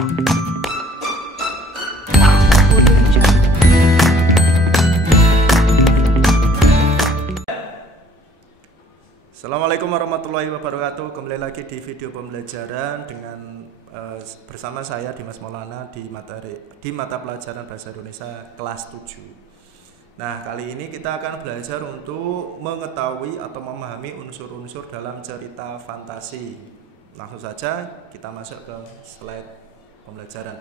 Assalamualaikum warahmatullahi wabarakatuh. Kembali lagi di video pembelajaran dengan bersama saya Dimas Maulana di mata pelajaran Bahasa Indonesia kelas 7. Nah, kali ini kita akan belajar untuk mengetahui atau memahami unsur-unsur dalam cerita fantasi. Langsung saja kita masuk ke slide pembelajaran.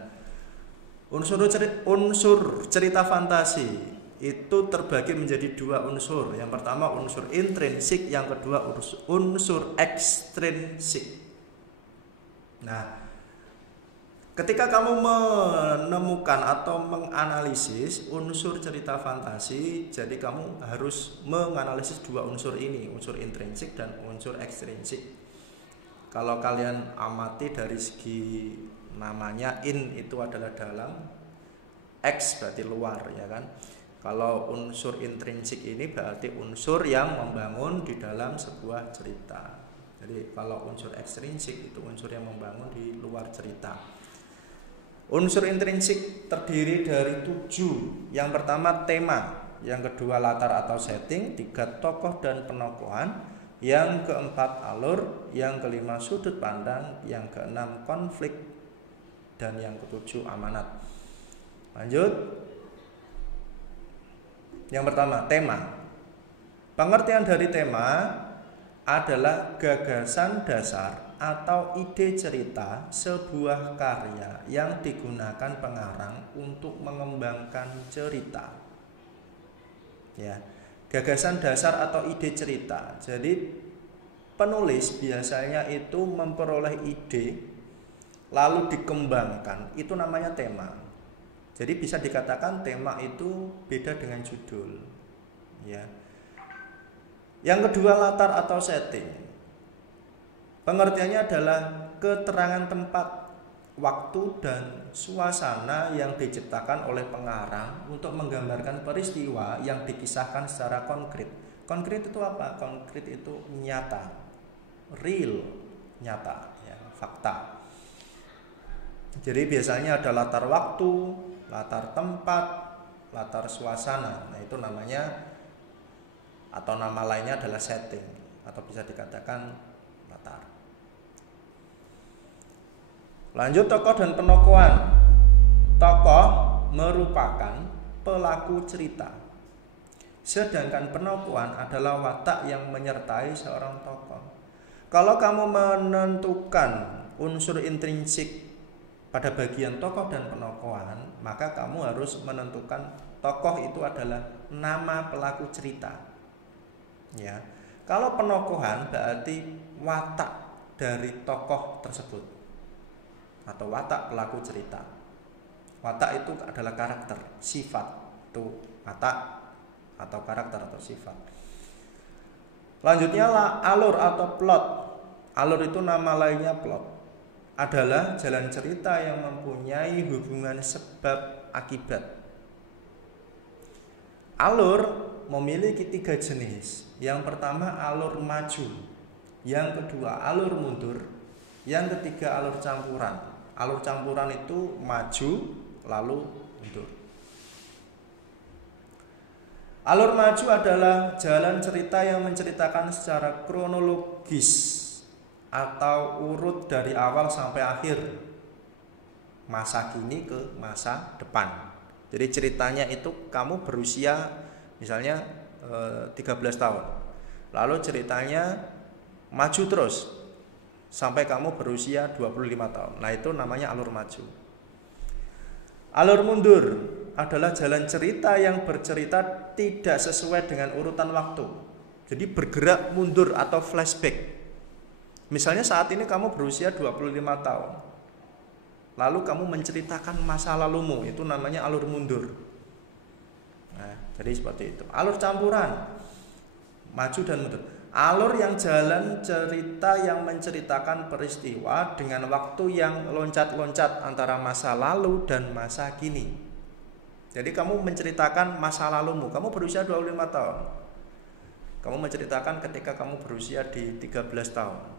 Unsur cerita fantasi itu terbagi menjadi dua unsur. Yang pertama unsur intrinsik, yang kedua unsur ekstrinsik. Nah, ketika kamu menemukan atau menganalisis unsur cerita fantasi, jadi kamu harus menganalisis dua unsur ini, unsur intrinsik dan unsur ekstrinsik. Kalau kalian amati dari segi namanya, in itu adalah dalam, X berarti luar, ya kan? Kalau unsur intrinsik ini berarti unsur yang membangun di dalam sebuah cerita. Jadi kalau unsur ekstrinsik itu unsur yang membangun di luar cerita. Unsur intrinsik terdiri dari 7. Yang pertama tema, yang kedua latar atau setting, 3 tokoh dan penokohan, yang keempat alur, yang kelima sudut pandang, yang keenam konflik, dan yang ketujuh amanat. Lanjut. Yang pertama, tema. Pengertian dari tema adalah gagasan dasar atau ide cerita sebuah karya yang digunakan pengarang untuk mengembangkan cerita. Ya, gagasan dasar atau ide cerita. Jadi penulis biasanya itu memperoleh ide lalu dikembangkan. Itu namanya tema. Jadi bisa dikatakan tema itu beda dengan judul, ya. Yang kedua latar atau setting. Pengertiannya adalah keterangan tempat, waktu dan suasana yang diciptakan oleh pengarang untuk menggambarkan peristiwa yang dikisahkan secara konkret. Konkret itu apa? Konkret itu nyata, real, nyata, ya, fakta. Jadi biasanya ada latar waktu, latar tempat, latar suasana. Nah, itu namanya atau nama lainnya adalah setting atau bisa dikatakan latar. Lanjut, tokoh dan penokohan. Tokoh merupakan pelaku cerita, sedangkan penokohan adalah watak yang menyertai seorang tokoh. Kalau kamu menentukan unsur intrinsik pada bagian tokoh dan penokohan, maka kamu harus menentukan tokoh itu adalah nama pelaku cerita. Ya. Kalau penokohan berarti watak dari tokoh tersebut atau watak pelaku cerita. Watak itu adalah karakter, sifat. Itu watak atau karakter atau sifat. Lanjutnya alur atau plot. Alur itu nama lainnya plot. Adalah jalan cerita yang mempunyai hubungan sebab akibat. Alur memiliki 3 jenis. Yang pertama alur maju, yang kedua alur mundur, yang ketiga alur campuran. Alur campuran itu maju lalu mundur. Alur maju adalah jalan cerita yang menceritakan secara kronologis atau urut dari awal sampai akhir, masa kini ke masa depan. Jadi ceritanya itu kamu berusia misalnya 13 tahun, lalu ceritanya maju terus sampai kamu berusia 25 tahun. Nah, itu namanya alur maju. Alur mundur adalah jalan cerita yang bercerita tidak sesuai dengan urutan waktu. Jadi bergerak mundur atau flashback. Misalnya saat ini kamu berusia 25 tahun, lalu kamu menceritakan masa lalumu, itu namanya alur mundur. Nah, jadi seperti itu. Alur campuran, maju dan mundur. Alur yang jalan cerita yang menceritakan peristiwa dengan waktu yang loncat-loncat antara masa lalu dan masa kini. Jadi kamu menceritakan masa lalumu, kamu berusia 25 tahun. Kamu menceritakan ketika kamu berusia di 13 tahun.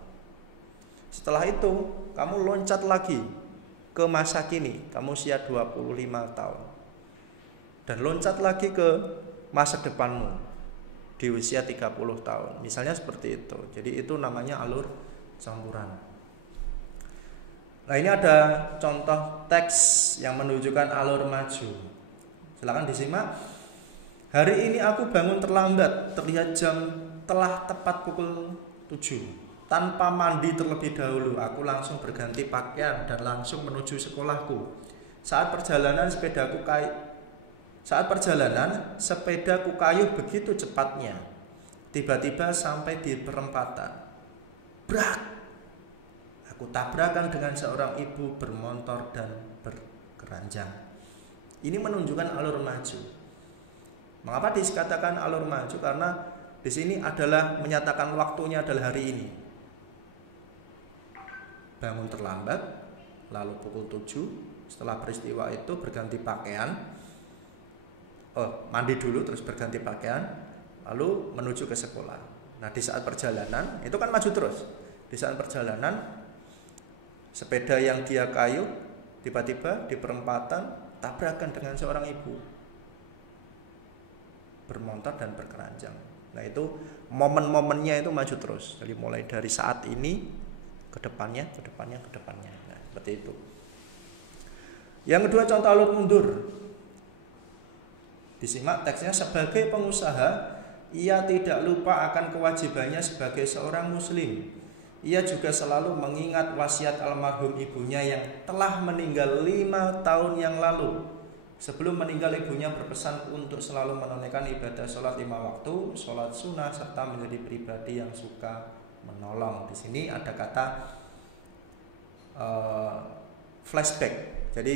Setelah itu, kamu loncat lagi ke masa kini, kamu usia 25 tahun. Dan loncat lagi ke masa depanmu di usia 30 tahun. Misalnya seperti itu. Jadi itu namanya alur campuran. Nah, ini ada contoh teks yang menunjukkan alur maju. Silakan disimak. Hari ini aku bangun terlambat, terlihat jam telah tepat pukul 7. Tanpa mandi terlebih dahulu, aku langsung berganti pakaian dan langsung menuju sekolahku. Saat perjalanan sepedaku kayuh begitu cepatnya. Tiba-tiba sampai di perempatan. Brak! Aku tabrakan dengan seorang ibu bermotor dan berkeranjang. Ini menunjukkan alur maju. Mengapa dikatakan alur maju? Karena di sini adalah menyatakan waktunya adalah hari ini. Bangun terlambat, lalu pukul 7, setelah peristiwa itu berganti pakaian. Mandi dulu terus berganti pakaian, lalu menuju ke sekolah. Nah, di saat perjalanan, itu kan maju terus. Di saat perjalanan, sepeda yang dia kayuh tiba-tiba di perempatan tabrakan dengan seorang ibu bermotor dan berkeranjang. Nah, itu momen-momennya itu maju terus. Jadi mulai dari saat ini ke depannya. Nah, seperti itu. Yang kedua, contoh alur mundur. Disimak teksnya. Sebagai pengusaha, ia tidak lupa akan kewajibannya sebagai seorang muslim. Ia juga selalu mengingat wasiat almarhum ibunya yang telah meninggal 5 tahun yang lalu. Sebelum meninggal, ibunya berpesan untuk selalu menunaikan ibadah sholat 5 waktu, sholat sunnah, serta menjadi pribadi yang suka menolong. Di sini ada kata flashback. Jadi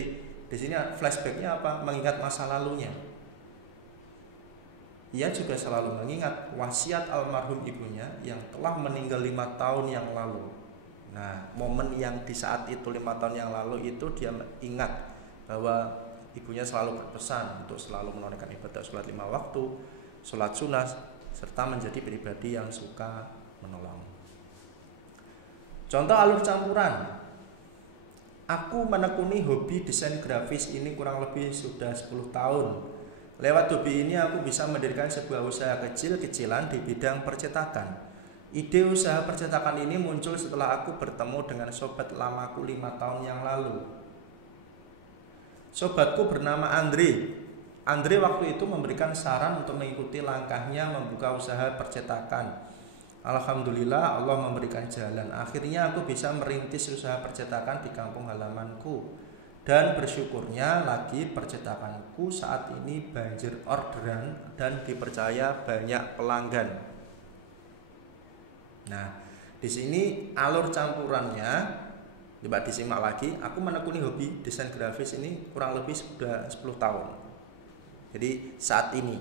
di sini flashbacknya apa? Mengingat masa lalunya. Ia juga selalu mengingat wasiat almarhum ibunya yang telah meninggal 5 tahun yang lalu. Nah, momen yang di saat itu 5 tahun yang lalu itu dia ingat bahwa ibunya selalu berpesan untuk selalu menunaikan ibadah sholat 5 waktu, sholat sunnah, serta menjadi pribadi yang suka menolong. Contoh alur campuran. Aku menekuni hobi desain grafis ini kurang lebih sudah 10 tahun. Lewat hobi ini aku bisa mendirikan sebuah usaha kecil-kecilan di bidang percetakan. Ide usaha percetakan ini muncul setelah aku bertemu dengan sobat lamaku 5 tahun yang lalu. Sobatku bernama Andre. Andre waktu itu memberikan saran untuk mengikuti langkahnya membuka usaha percetakan. Alhamdulillah Allah memberikan jalan. Akhirnya aku bisa merintis usaha percetakan di kampung halamanku. Dan bersyukurnya lagi percetakanku saat ini banjir orderan dan dipercaya banyak pelanggan. Nah, di sini alur campurannya coba disimak lagi. Aku menekuni hobi desain grafis ini kurang lebih sudah 10 tahun. Jadi saat ini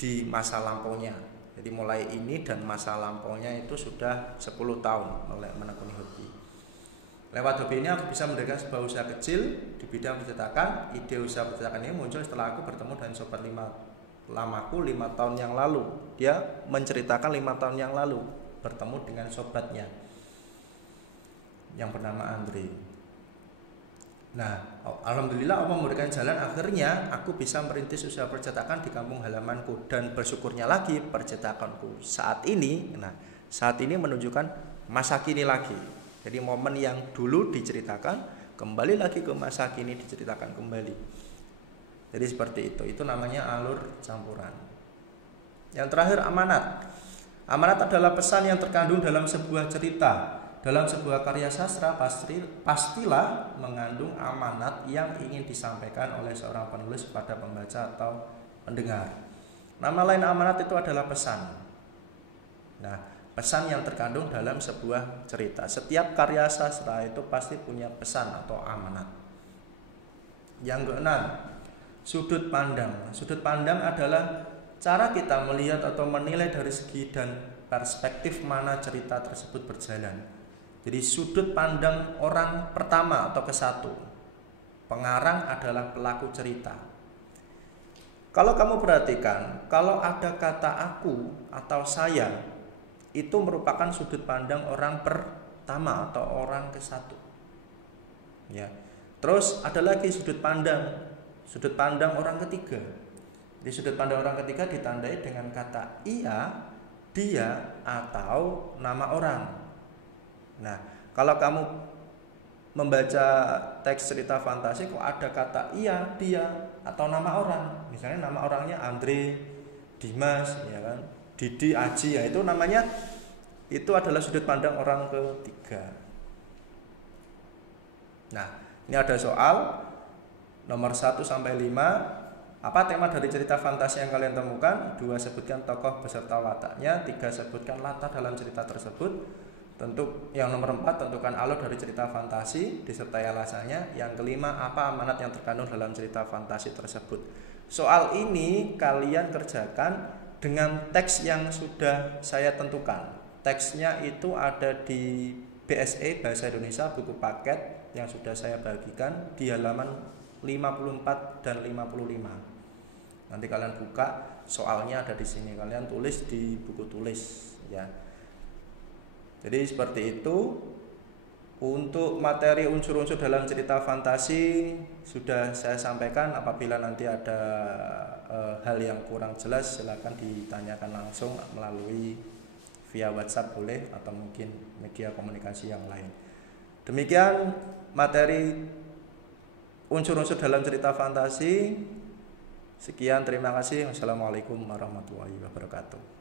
di masa lampaunya. Jadi mulai ini dan masa lampaunya itu sudah 10 tahun mulai menekuni hobi. Lewat hobi ini aku bisa mendirikan sebuah usaha kecil di bidang percetakan. Ide usaha percetakan ini muncul setelah aku bertemu dengan sobat lamaku 5 tahun yang lalu. Dia menceritakan 5 tahun yang lalu bertemu dengan sobatnya yang bernama Andre. Nah, alhamdulillah Allah memberikan jalan. Akhirnya aku bisa merintis usaha percetakan di kampung halamanku. Dan bersyukurnya lagi percetakanku saat ini. Nah, saat ini menunjukkan masa kini lagi. Jadi momen yang dulu diceritakan kembali lagi ke masa kini diceritakan kembali. Jadi seperti itu. Itu namanya alur campuran. Yang terakhir, amanat. Amanat adalah pesan yang terkandung dalam sebuah cerita. Dalam sebuah karya sastra pastilah mengandung amanat yang ingin disampaikan oleh seorang penulis pada pembaca atau pendengar. Nama lain amanat itu adalah pesan. Nah, pesan yang terkandung dalam sebuah cerita. Setiap karya sastra itu pasti punya pesan atau amanat. Yang keenam, sudut pandang. Sudut pandang adalah cara kita melihat atau menilai dari segi dan perspektif mana cerita tersebut berjalan. Jadi sudut pandang orang pertama atau kesatu. Pengarang adalah pelaku cerita. Kalau kamu perhatikan, kalau ada kata aku atau saya, itu merupakan sudut pandang orang pertama. pertama atau orang ke satu. Ya. Terus ada lagi sudut pandang orang ketiga. Di sudut pandang orang ketiga ditandai dengan kata ia, dia, atau nama orang. Nah, kalau kamu membaca teks cerita fantasi kok ada kata ia, dia, atau nama orang. Misalnya nama orangnya Andre, Dimas, ya kan, Didi, Aji, ya itu namanya, itu adalah sudut pandang orang ketiga. Nah, ini ada soal nomor 1 sampai 5. Apa tema dari cerita fantasi yang kalian temukan? 2, sebutkan tokoh beserta wataknya. 3, sebutkan latar dalam cerita tersebut. Tentu yang nomor 4, tentukan alur dari cerita fantasi disertai alasannya. Yang kelima, apa amanat yang terkandung dalam cerita fantasi tersebut. Soal ini kalian kerjakan dengan teks yang sudah saya tentukan. Teksnya itu ada di BSE Bahasa Indonesia buku paket yang sudah saya bagikan di halaman 54 dan 55. Nanti kalian buka, soalnya ada di sini, kalian tulis di buku tulis ya. Jadi seperti itu. Untuk materi unsur-unsur dalam cerita fantasi sudah saya sampaikan. Apabila nanti ada hal yang kurang jelas, silakan ditanyakan langsung melalui via WhatsApp boleh, atau mungkin media komunikasi yang lain. Demikian materi unsur-unsur dalam cerita fantasi. Sekian, terima kasih. Wassalamualaikum warahmatullahi wabarakatuh.